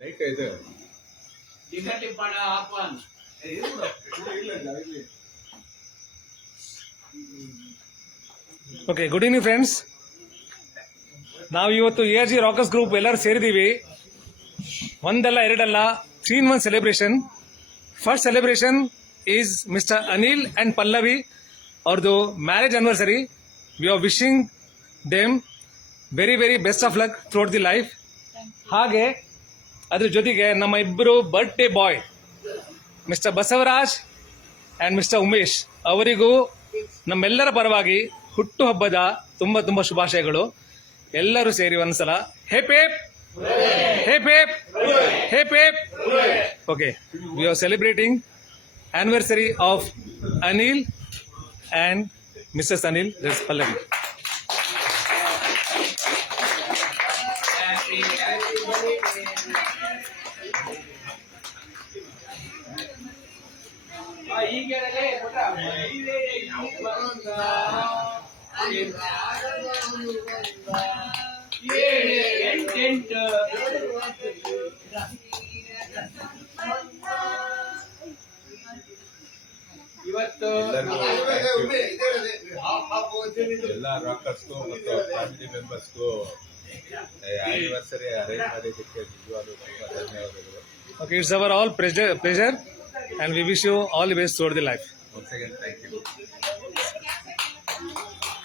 Light ಇದೆ. Okay, good evening friends. ನಾವು ಇವತ್ತು ARG ರಾಕರ್ಸ್ ಗ್ರೂಪ್ ಎಲ್ಲರೂ ಸೇರಿದ್ದೀವಿ. ಒಂದಲ್ಲ ಎರಡಲ್ಲ, 3 in 1 celebration. First celebration is mister Anil and Pallavi ಅವ್ರದ್ದು marriage anniversary. We are wishing them very very best of luck throughout the life. ಹಾಗೆ ಅದ್ರ ಜೊತೆಗೆ ನಮ್ಮ ಇಬ್ಬರು birthday boy mister Basavaraj and mister Umesh ಅವರಿಗೂ ನಮ್ಮೆಲ್ಲರ ಪರವಾಗಿ ಹುಟ್ಟುಹಬ್ಬದ ತುಂಬ ತುಂಬ ಶುಭಾಶಯಗಳು. ಎಲ್ಲರೂ ಸೇರಿ ಒಂದ್ಸಲ ಹೇಪ್ ಹೇಪ್ ಹೇಪ್ ಹೇಪ್ ಹೇಪ್ ಹೇಪ್. Okay, we are celebrating anniversary of Anil and Mrs Anil Pallavi. ಇವತ್ತು ಎಲ್ಲ ರಾಕರ್ಸ್ಗೂ ಮತ್ತು ಫ್ಯಾಮಿಲಿ ಮೆಂಬರ್ಸ್ಗೂ ಆನಿವರ್ಸರಿ ಅರೇಂಜ್ ಮಾಡಿದ್ದಕ್ಕೆ ನಿಜವಾಗ್ಲೂ ತುಂಬಾ ಧನ್ಯವಾದಗಳು. Okay, it's our all pleasure and we wish you all the best throughout the life. Once again, thank you.